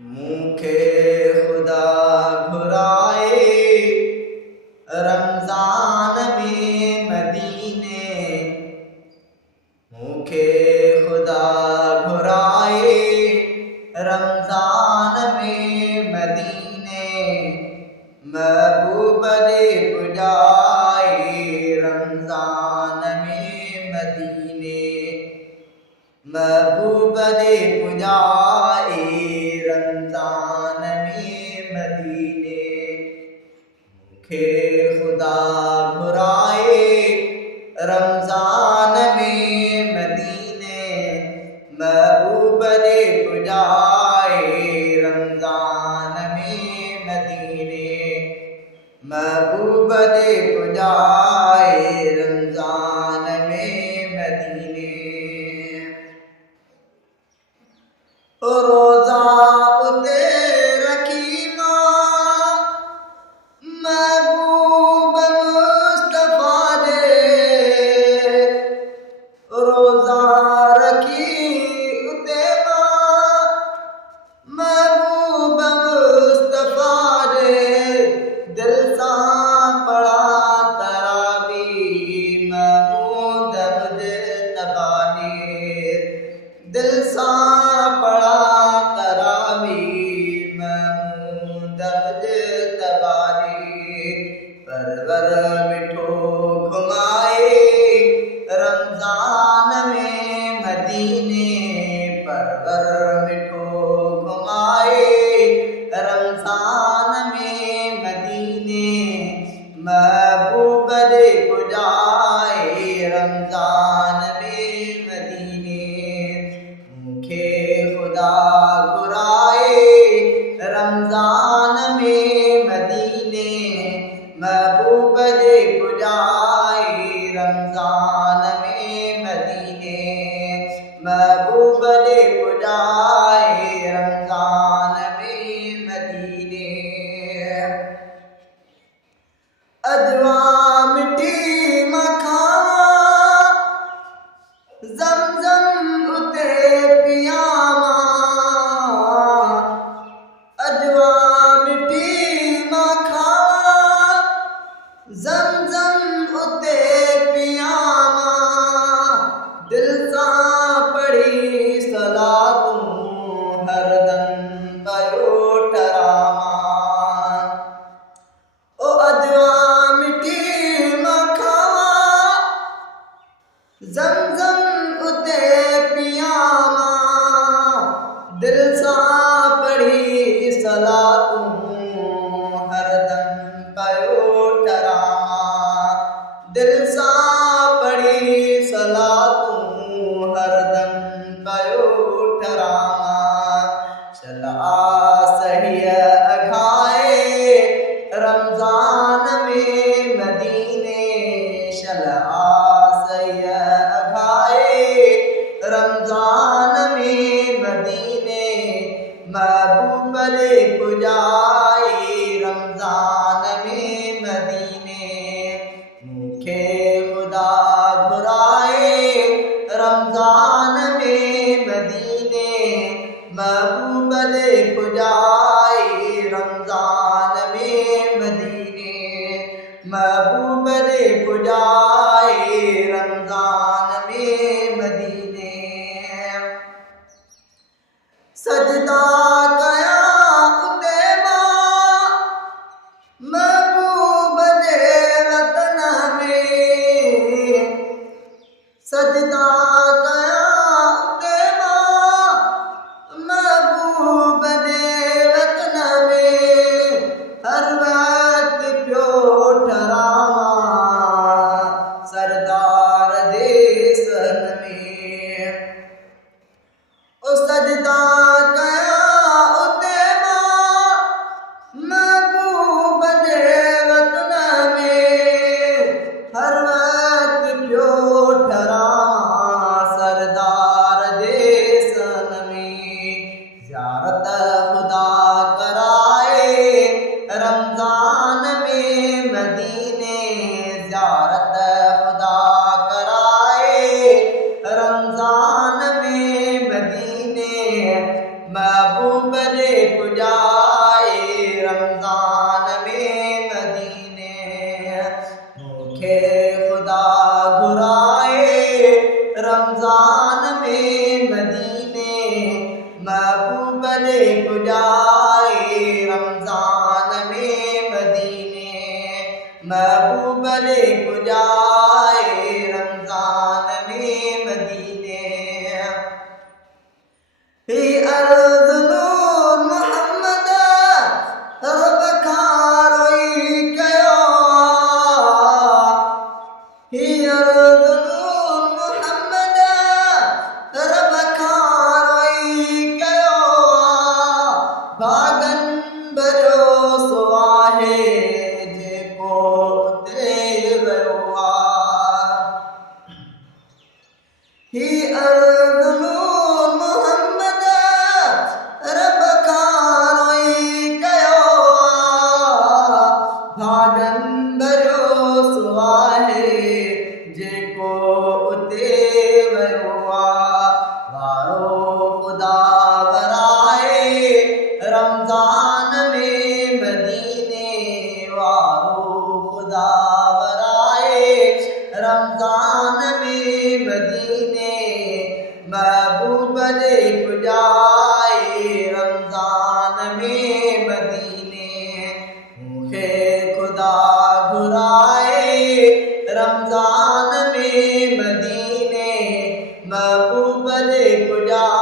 मुखे खुदा घुराए रमजान में मदीने, मुखे खुदा घुराए रमजान में मदीने, महबूब दे पुजाए रमजान में मदीने, महबूब दे पुजाए रमजान में मदीने। मुखे खुदा घुराए रमजान में मदीने, महबूब दे पुजाए रमजान में मदीने, महबूब दे पुजाए रमजान में मदीने। रोजा उते रखी मां महबूब मुस्तफा दे, रोजा रखी उते मां महबूब मुस्तफा दे, दिल सा पढ़ा तरावी महमूद मुजतबा दे, दिल सा पढ़ा तरावी महमूद मुजतबा दे। परवर मिठो घुमाए रमजान में मदीने, परवर मिठो घुमाए रमजान में मदीने, महबूब दे पुजाए रमजान में मदीने। मुखे खुदा घुराए रमजान में मदीने, महबूब दे पुजाए रमजान में मदीने, महबूब दे पुजाए रमजान में मदीने। अजवा मिठी मखावा ज़मज़म उते पियावा, अजवा मिठी मखावा ज़मज़म उते पियावा, दिल सा पढ़ी सलातूं हरदम पयो टरावा। ओ अजवा मिठी मखावा ज़मज़म उते पियावा, दिल सा पढ़ी सलातूं हरदम पयो टरावा, दिल सा पढ़ी सलातूं हरदम पयो टरावा। चला सही अघाए रमजान में मदीने, चला सही अघाए रमजान में मदीने, महबूब दे पुजाए रमजान में मदीने। मुखे खुदा घुराए रमजान में मदीने, महबूब दे पुजाए रमजान में मदीने, महबूब दे पुजाए रमजान में मदीने। सजदा कया उते मां महबूब दे वतन में, सजदा कया उते मां महबूब दे वतन में, हर वक्त प्यो ठरावा सरदार दे सन में। ओ सजदा कया उते मां महबूब दे वतन में, हर वक्त प्यो ठरावा सरदार दे सन में। ज़ियारत खुदा कराए रमजान में मदीने, ज़ियारत खुदा कराए रमजान में मदीने, महबूब दे महबूब ने पुजाए रमजान में मदीने, महबूब ने पुजाए रमजान में मदीने। ही अर्ज़ नूर मोहम्मद रब खारोई कयो, ही अर्ज़ नूर मोहम्मद रब खारोई कयो, भागन भरोसो आहे जेको उते वियो आहे। ही अर्ज़ नूर मोहम्मद रब खारोई कयो, भागन भरोसो आहे जेको उते वियो आहे। वारो खुदा वराए रमजान में मदीने, वारो खुदा वराए रमजान में मदीने, महबूब ने पुजाए रमजान में मदीने। मुखे खुदा घुराए रमजान में मदीने, महबूब ने पुजाए